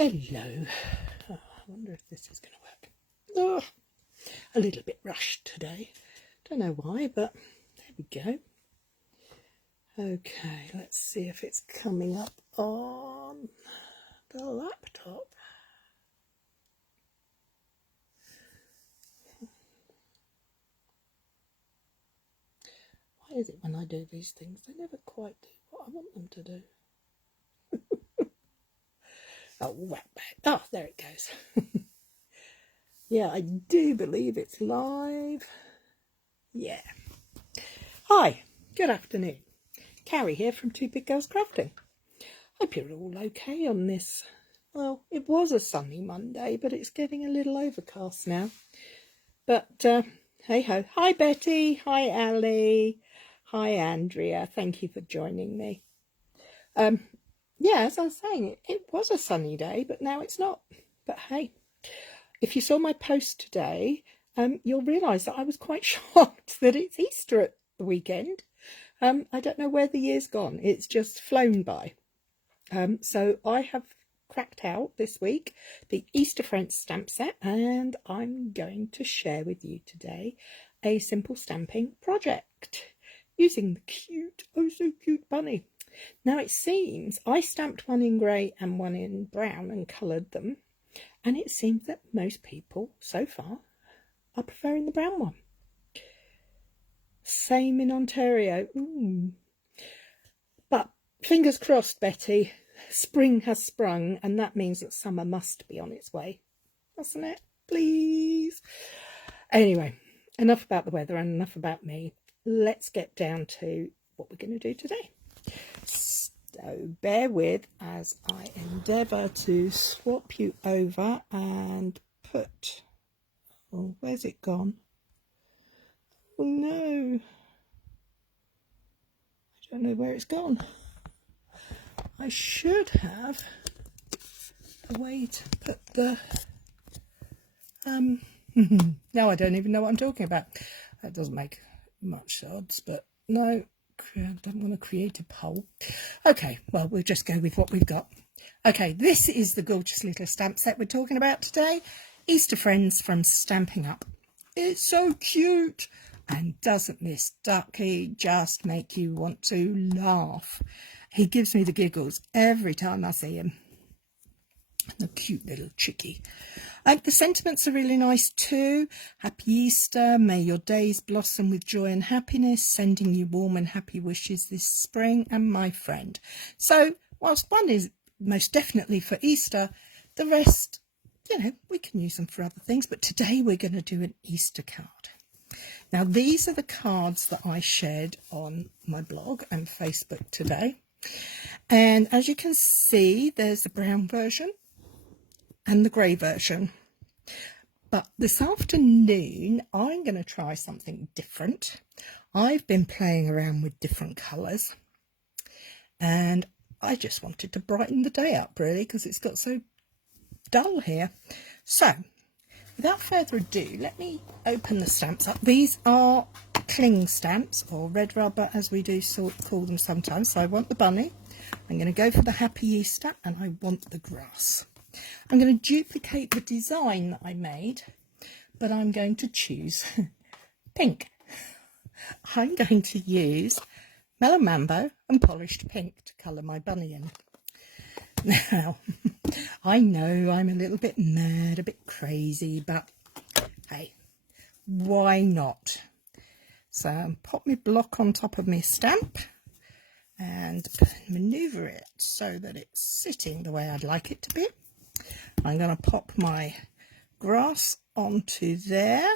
Hello. Oh, I wonder if this is going to work. Oh, a little bit rushed today. Don't know why, but there we go. Okay, let's see if it's coming up on the laptop. Why is it when I do these things, they never quite do what I want them to do? Oh, there it goes. Yeah, I do believe it's live. Yeah. Hi, good afternoon. Cary here from Two Big Girls Crafting. Hope you're all okay on this. Well, it was a sunny Monday, but it's getting a little overcast now. But hey ho. Hi Betty. Hi Ali. Hi Andrea. Thank you for joining me. Yeah, as I was saying, it was a sunny day, but now it's not. But hey, if you saw my post today, you'll realise that I was quite shocked that it's Easter at the weekend. I don't know where the year's gone. It's just flown by. So I have cracked out this week the Easter Friends stamp set, and I'm going to share with you today a simple stamping project using the cute, oh so cute bunny. Now it seems I stamped one in grey and one in brown and coloured them, and it seems that most people so far are preferring the brown one. Same in Ontario. Ooh. But fingers crossed, Betty. Spring has sprung, and that means that summer must be on its way, doesn't it? Please. Anyway, enough about the weather and enough about me. Let's get down to what we're going to do today. So bear with as I endeavour to swap you over and put... Oh, where's it gone? Oh no. I don't know where it's gone. I should have a way to put the... Now I don't even know what I'm talking about. That doesn't make much odds, but no, I don't want to create a poll. Okay, well, we'll just go with what we've got. Okay, this is the gorgeous little stamp set we're talking about today. Easter Friends from Stamping Up. It's so cute. And doesn't this ducky just make you want to laugh? He gives me the giggles every time I see him. The cute little chickie. The sentiments are really nice too. Happy Easter. May your days blossom with joy and happiness. Sending you warm and happy wishes this spring, and my friend. So whilst one is most definitely for Easter, the rest, you know, we can use them for other things. But today we're going to do an Easter card. Now, these are the cards that I shared on my blog and Facebook today. And as you can see, there's the brown version and the grey version. But this afternoon, I'm going to try something different. I've been playing around with different colours. And I just wanted to brighten the day up, really, because it's got so dull here. So... without further ado, let me open the stamps up. These are cling stamps, or red rubber as we do call them sometimes. So I want the bunny, I'm going to go for the Happy Easter, and I want the grass. I'm going to duplicate the design that I made, but I'm going to choose pink. I'm going to use Mellow Mambo and Polished Pink to colour my bunny in. Now, I know I'm a little bit mad, a bit crazy, but hey, why not? So pop my block on top of my stamp and manoeuvre it so that it's sitting the way I'd like it to be. I'm going to pop my grass onto there.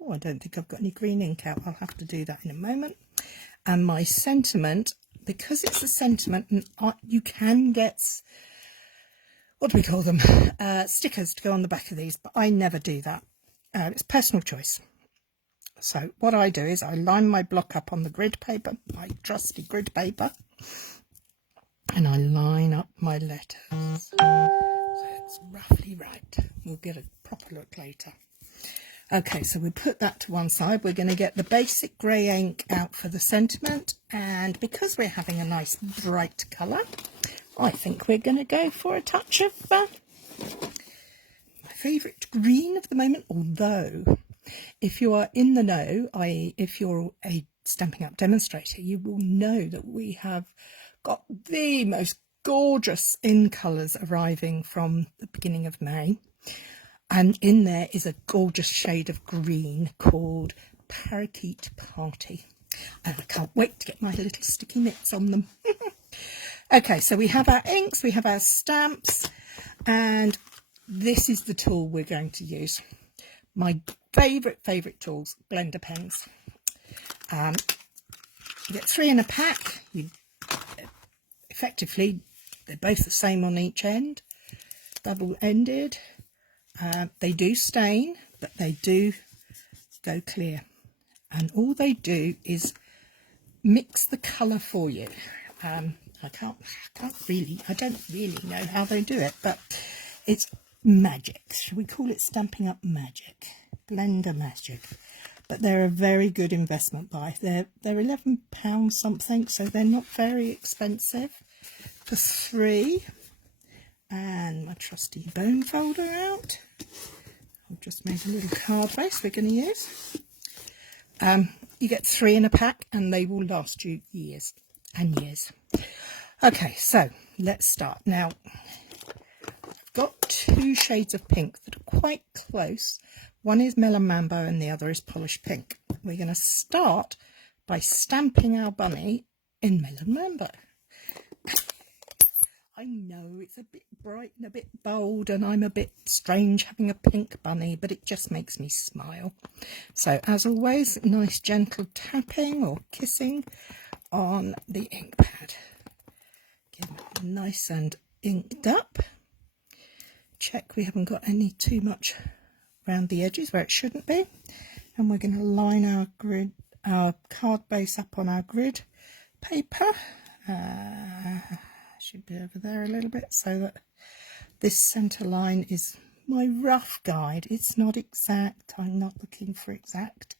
Oh, I don't think I've got any green ink out. I'll have to do that in a moment. And my sentiment, because it's a sentiment, and you can get... what do we call them? Stickers to go on the back of these, but I never do that. It's personal choice. So what I do is I line my block up on the grid paper, my trusty grid paper, and I line up my letters. So it's roughly right. We'll get a proper look later. Okay, so we put that to one side. We're going to get the basic grey ink out for the sentiment, and because we're having a nice bright colour, I think we're going to go for a touch of My favourite green of the moment, although if you are in the know, i.e. if you're a Stampin' Up demonstrator, you will know that we have got the most gorgeous in colours arriving from the beginning of May. And in there is a gorgeous shade of green called Parakeet Party. And I can't wait to get my little sticky mitts on them. Okay, so we have our inks, we have our stamps, and this is the tool we're going to use. My favourite tools, blender pens. You get 3 in a pack. Effectively, they're both the same on each end, double-ended. They do stain, but they do go clear. And all they do is mix the colour for you. I don't really know how they do it, but it's magic. Should we call it Stampin' Up magic? Blender magic. But they're a very good investment buy. They're £11 something, so they're not very expensive. For 3, and my trusty bone folder out. I've just made a little card base we're going to use. You get 3 in a pack, and they will last you years and years. Okay, so let's start. Now, I've got 2 shades of pink that are quite close. One is Melon Mambo and the other is Polished Pink. We're going to start by stamping our bunny in Melon Mambo. I know it's a bit bright and a bit bold, and I'm a bit strange having a pink bunny, but it just makes me smile. So as always, nice gentle tapping or kissing on the ink pad. Get it nice and inked up. Check we haven't got any too much around the edges where it shouldn't be. And we're going to line our card base up on our grid paper. Should be over there a little bit, so that this centre line is my rough guide. It's not exact. I'm not looking for exact.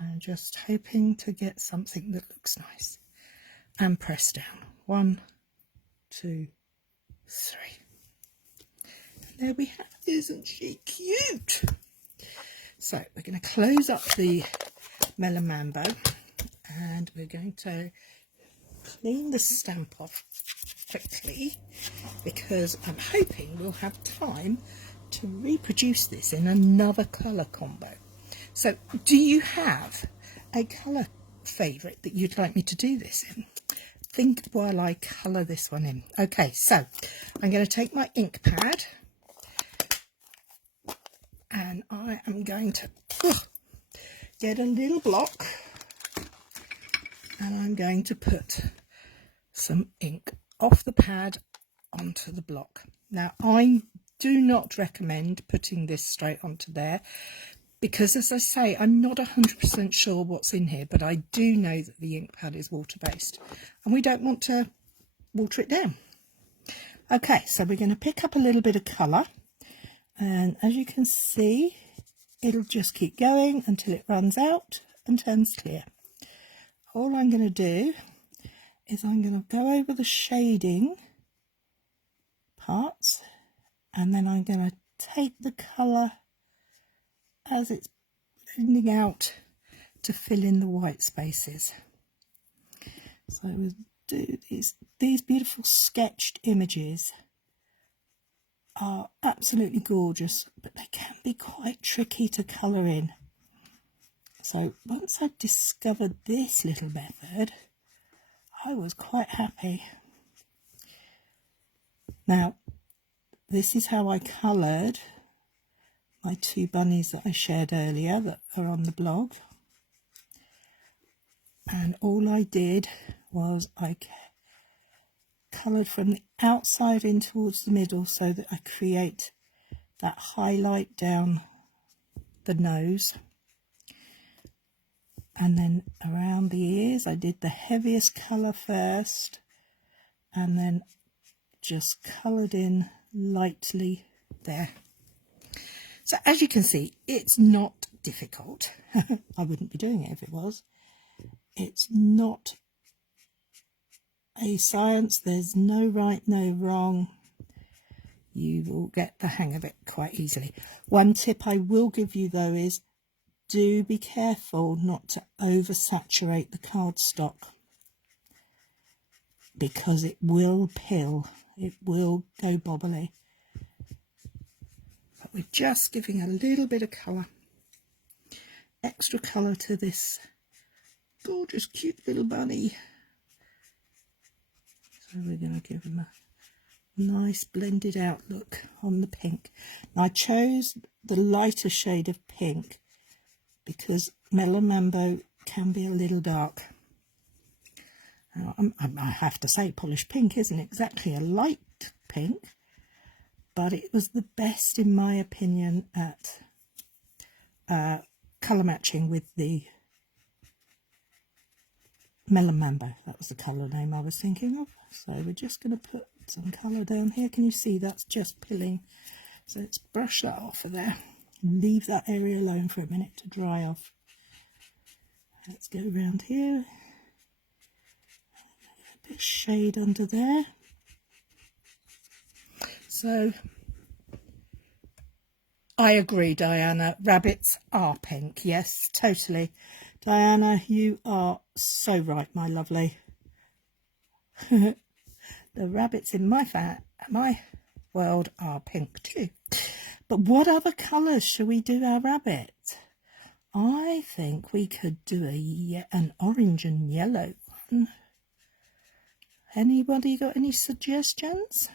I'm just hoping to get something that looks nice. And press down. 1, 2, 3. And there we have. Isn't she cute? So we're going to close up the Melon Mambo, and we're going to clean the stamp off quickly, because I'm hoping we'll have time to reproduce this in another colour combo. So do you have a colour favourite that you'd like me to do this in? Think while I colour this one in. Okay, so I'm going to take my ink pad, and I am going to get a little block, and I'm going to put some ink off the pad onto the block. Now, I do not recommend putting this straight onto there, because, as I say, I'm not 100% sure what's in here, but I do know that the ink pad is water-based, and we don't want to water it down. Okay, so we're going to pick up a little bit of colour, and as you can see, it'll just keep going until it runs out and turns clear. All I'm going to do is I'm going to go over the shading parts, and then I'm going to take the colour as it's blending out to fill in the white spaces. So we'll do these beautiful sketched images are absolutely gorgeous, but they can be quite tricky to colour in. So once I discovered this little method, I was quite happy. Now, this is how I coloured my 2 bunnies that I shared earlier that are on the blog. And all I did was I coloured from the outside in towards the middle, so that I create that highlight down the nose. And then around the ears, I did the heaviest colour first, and then just coloured in lightly there. So as you can see, it's not difficult. I wouldn't be doing it if it was. It's not a science. There's no right, no wrong. you will get the hang of it quite easily. One tip I will give you though is do be careful not to oversaturate the cardstock, because it will pill, it will go bobbly. But we're just giving a little bit of colour, extra colour to this gorgeous cute little bunny. So we're going to give him a nice blended out look on the pink. Now, I chose the lighter shade of pink because Mellow Mambo can be a little dark. Now, I have to say, polished pink isn't exactly a light pink, but it was the best in my opinion at colour matching with the Mellow Mambo. That was the colour name I was thinking of. So we're just going to put some colour down here. Can you see that's just pilling? So let's brush that off of there. Leave that area alone for a minute to dry off. Let's go around here. A bit of shade under there. So I agree, Diana. Rabbits are pink. Yes, totally. Diana, you are so right, my lovely. The rabbits in my world are pink too. But what other colours shall we do our rabbit? I think we could do an orange and yellow one. Anybody got any suggestions?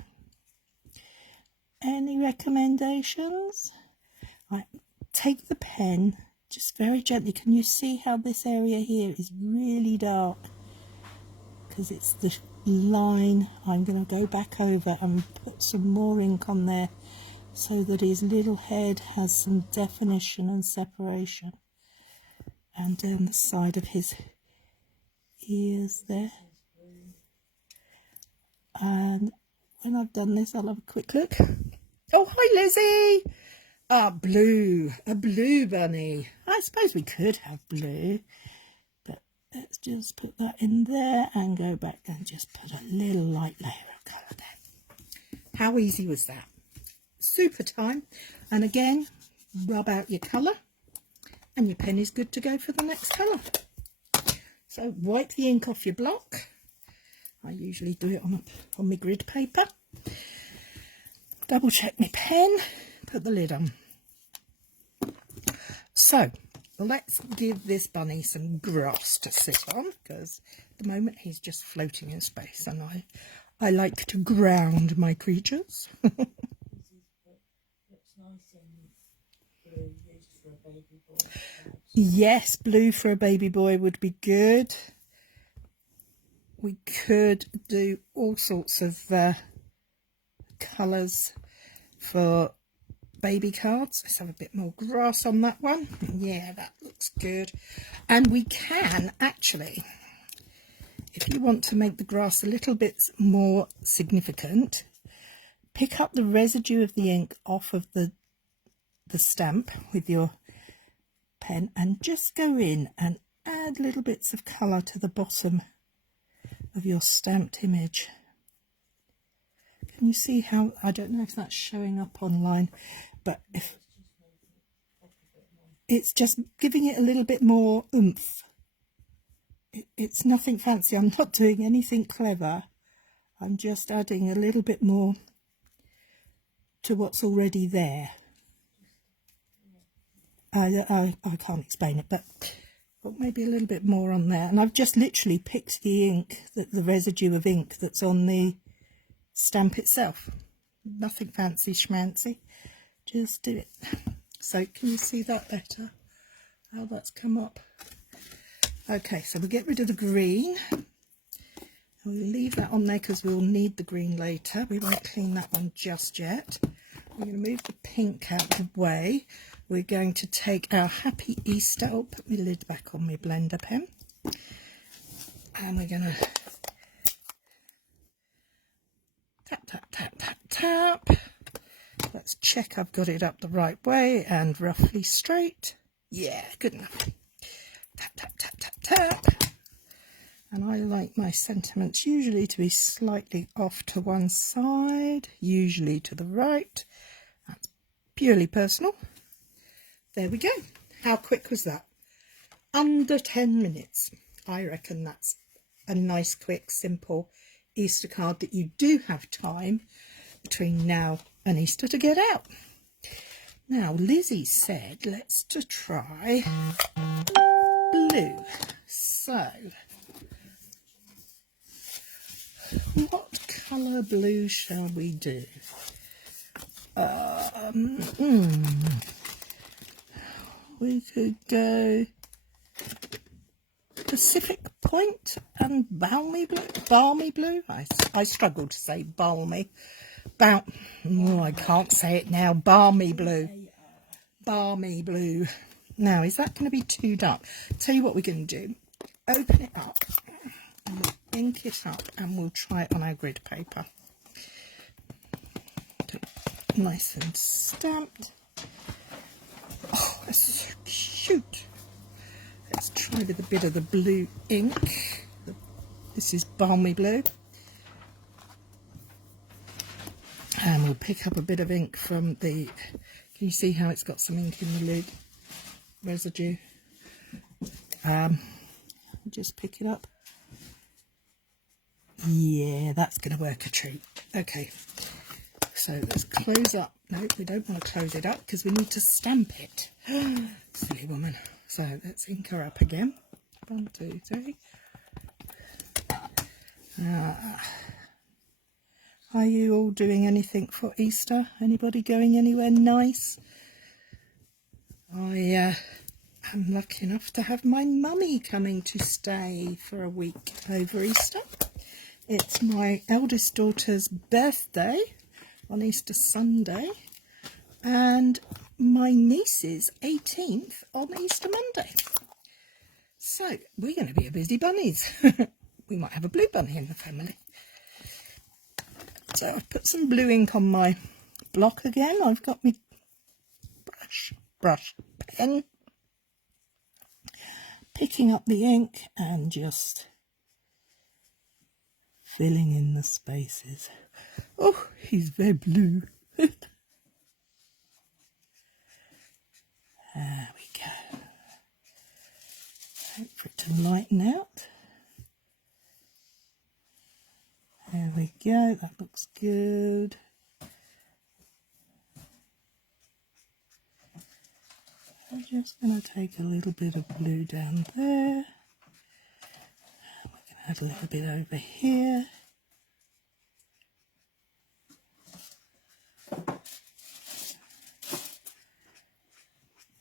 Any recommendations? Right, take the pen, just very gently. Can you see how this area here is really dark? Because it's the line. I'm going to go back over and put some more ink on there so that his little head has some definition and separation, and down the side of his ears there. And when I've done this, I'll have a quick look. Oh, hi Lizzie. Ah, blue, a blue bunny. I suppose we could have blue, but let's just put that in there and go back and just put a little light layer of colour there. How easy was that? Super time. And again, rub out your colour and your pen is good to go for the next colour. So wipe the ink off your block. I usually do it on my grid paper. Double check my pen, put the lid on. So let's give this bunny some grass to sit on, because at the moment he's just floating in space, and I like to ground my creatures. Yes, blue for a baby boy would be good. We could do all sorts of colours for baby cards. Let's have a bit more grass on that one. Yeah, that looks good. And we can actually, if you want to make the grass a little bit more significant, pick up the residue of the ink off of the stamp with your pen and just go in and add little bits of colour to the bottom of your stamped image. Can you see how, I don't know if that's showing up online, but if it's just giving it a little bit more oomph. It's nothing fancy. I'm not doing anything clever. I'm just adding a little bit more to what's already there. I can't explain it, but maybe a little bit more on there. And I've just literally picked the ink, the residue of ink that's on the stamp itself. Nothing fancy schmancy, just do it. So can you see that better, how that's come up? Okay, so we'll get rid of the green. We'll leave that on there because we'll need the green later. We won't clean that one just yet. We're going to move the pink out of the way. We're going to take our Happy Easter. I'll put my lid back on my blender pen. And we're going to tap, tap, tap, tap, tap. Let's check I've got it up the right way and roughly straight. Yeah, good enough. Tap, tap, tap, tap, tap. And I like my sentiments usually to be slightly off to one side, usually to the right. That's purely personal. There we go. How quick was that? Under 10 minutes. I reckon that's a nice, quick, simple Easter card that you do have time between now and Easter to get out. Now, Lizzie said, let's to try blue. So, what colour blue shall we do? We could go Pacific Point and balmy blue. I struggle to say balmy. I can't say it now. Balmy blue. Now, is that going to be too dark? Tell you what we're going to do. Open it up, and we'll ink it up, and we'll try it on our grid paper. Nice and stamped. Oh, that's so cute. Let's try with a bit of the blue ink. This is balmy blue. And we'll pick up a bit of ink from the... Can you see how it's got some ink in the lid? Residue. Just pick it up. Yeah, that's going to work a treat. Okay. So let's close up. No, we don't want to close it up because we need to stamp it. Silly woman. So let's ink her up again. 1, 2, 3. Are you all doing anything for Easter? Anybody going anywhere nice? I am lucky enough to have my mummy coming to stay for a week over Easter. It's my eldest daughter's birthday on Easter Sunday and my niece's 18th on Easter Monday. So we're going to be a busy bunnies. We might have a blue bunny in the family. So I've put some blue ink on my block again. I've got my brush pen, picking up the ink and just filling in the spaces. Oh, he's very blue. There we go. Wait for it to lighten out. There we go, that looks good. I'm just going to take a little bit of blue down there. We can add a little bit over here.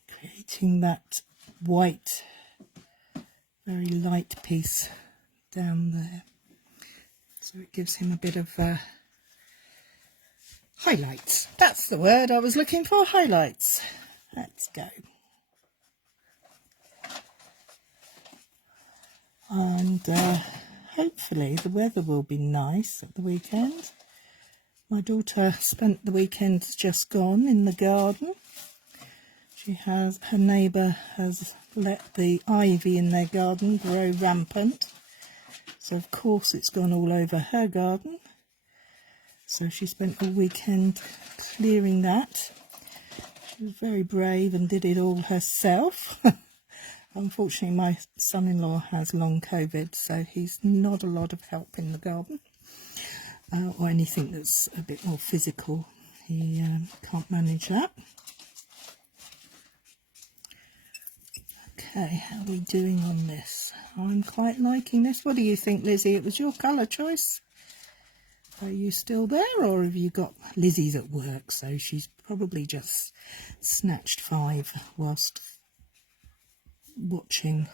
Creating that white, very light piece down there. So it gives him a bit of highlights. That's the word I was looking for, highlights. Let's go. And hopefully the weather will be nice at the weekend. My daughter spent the weekend just gone in the garden. Her neighbour has let the ivy in their garden grow rampant. So of course it's gone all over her garden. So she spent the weekend clearing that. She was very brave and did it all herself. Unfortunately my son-in-law has long COVID, so he's not a lot of help in the garden. Or anything that's a bit more physical. He can't manage that. Okay, how are we doing on this? I'm quite liking this. What do you think, Lizzie? It was your colour choice. Are you still there, or have you got... Lizzie's at work, so she's probably just snatched 5 whilst watching,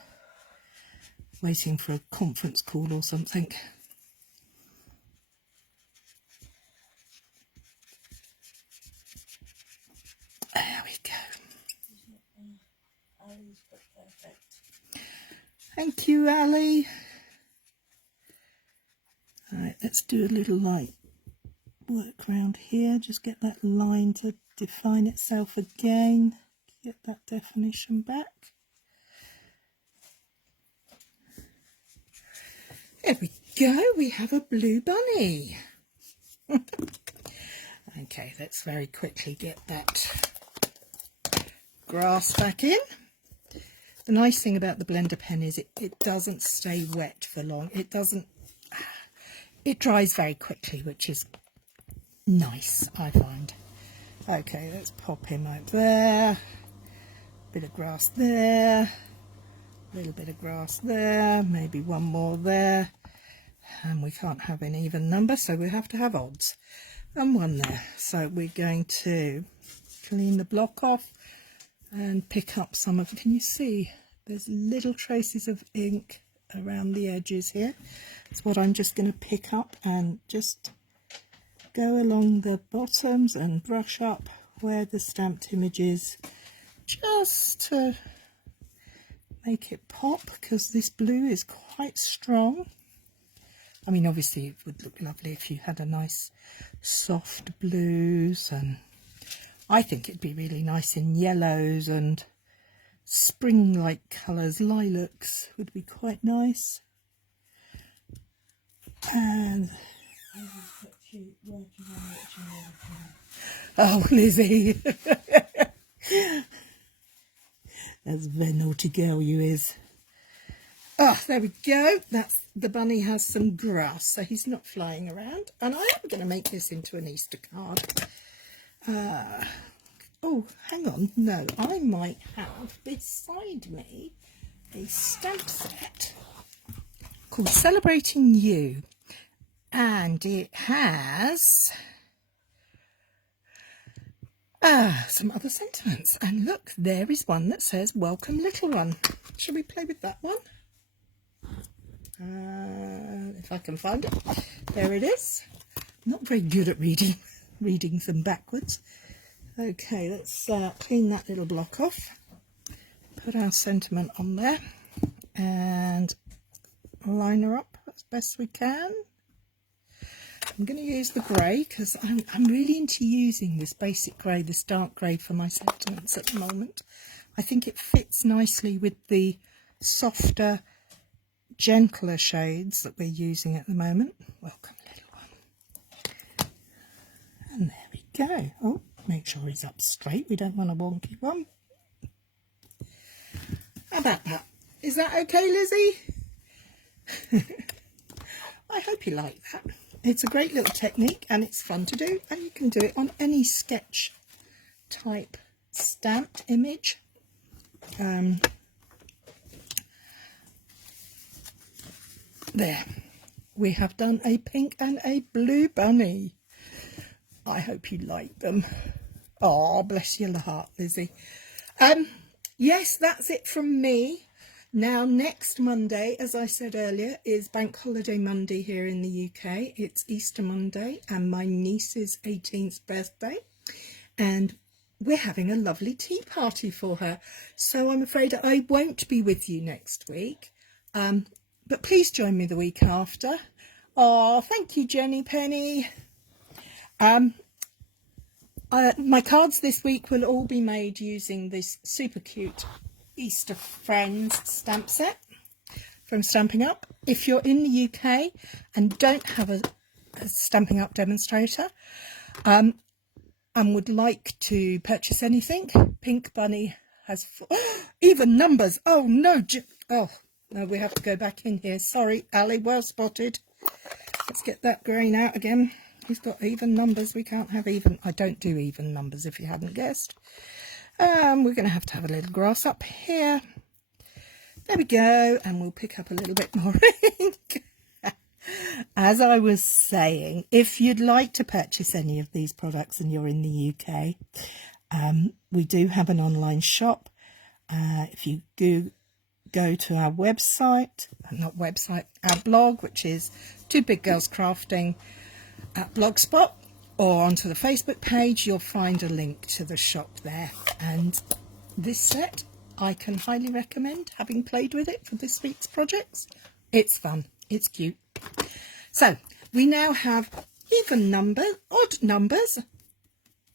waiting for a conference call or something. There we go. Thank you, Ali. Alright, let's do a little light work around here. Just get that line to define itself again. Get that definition back. There we go, we have a blue bunny. Okay, let's very quickly get that grass back in. The nice thing about the blender pen is it doesn't stay wet for long. It dries very quickly, which is nice, I find. Okay, let's pop him over there. Bit of grass there. A little bit of grass there. Maybe one more there. And we can't have an even number, so we have to have odds. And one there. So we're going to clean the block off and pick up some of, can you see? There's little traces of ink around the edges here. That's what I'm just going to pick up and just go along the bottoms and brush up where the stamped image is, just to make it pop, because this blue is quite strong. I mean, obviously it would look lovely if you had a nice soft blues, and I think it'd be really nice in yellows and spring-like colours. Lilacs would be quite nice. And oh, Lizzie. That's a very naughty girl you is. Oh, there we go. That's the bunny has some grass, so he's not flying around. And I am going to make this into an Easter card. Oh, hang on. No, I might have beside me a stamp set called Celebrating You. And it has some other sentiments. And look, there is one that says, "Welcome, little one." Shall we play with that one? If I can find it. There it is. I'm not very good at reading them backwards. Okay, let's clean that little block off. Put our sentiment on there and line her up as best we can. I'm going to use the grey because I'm really into using this basic grey, this dark grey for my sentiments at the moment. I think it fits nicely with the softer, gentler shades that we're using at the moment. Welcome, little one. And there we go. Oh, make sure he's up straight. We don't want a wonky one. How about that? Is that okay, Lizzie? I hope you like that. It's a great little technique and it's fun to do, and you can do it on any sketch type stamped image. There, we have done a pink and a blue bunny. I hope you like them. Oh, bless your heart, Lizzie. Yes, that's it from me. Now, next Monday, as I said earlier, is Bank Holiday Monday here in the UK. It's Easter Monday and my niece's 18th birthday. And we're having a lovely tea party for her. So I'm afraid I won't be with you next week. But please join me the week after. Oh, thank you, Jenny Penny. My cards this week will all be made using this super cute Easter Friends stamp set from Stampin' Up. If you're in the UK and don't have a Stampin' Up demonstrator and would like to purchase anything, Pink Bunny has even numbers. Oh no, no, we have to go back in here. Sorry, Ali, well spotted. Let's get that grain out again. He's got even numbers. We can't have even. I don't do even numbers, if you hadn't guessed. We're going to have a little grass up here. There we go. And we'll pick up a little bit more ink. As I was saying, if you'd like to purchase any of these products and you're in the UK, we do have an online shop. If you do go to our website, our blog, which is Two Big Girls Crafting at Blogspot, or onto the Facebook page, you'll find a link to the shop there. And this set, I can highly recommend, having played with it for this week's projects. It's fun, it's cute. So we now have even numbers, odd numbers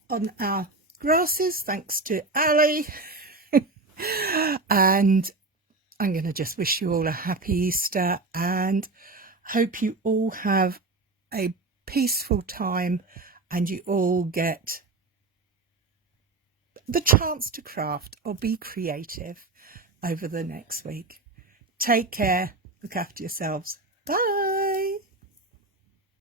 on our grasses, thanks to Ali. And I'm going to just wish you all a happy Easter, and Hope you all have a peaceful time and you all get the chance to craft or be creative over the next week. Take care. Look after yourselves. Bye.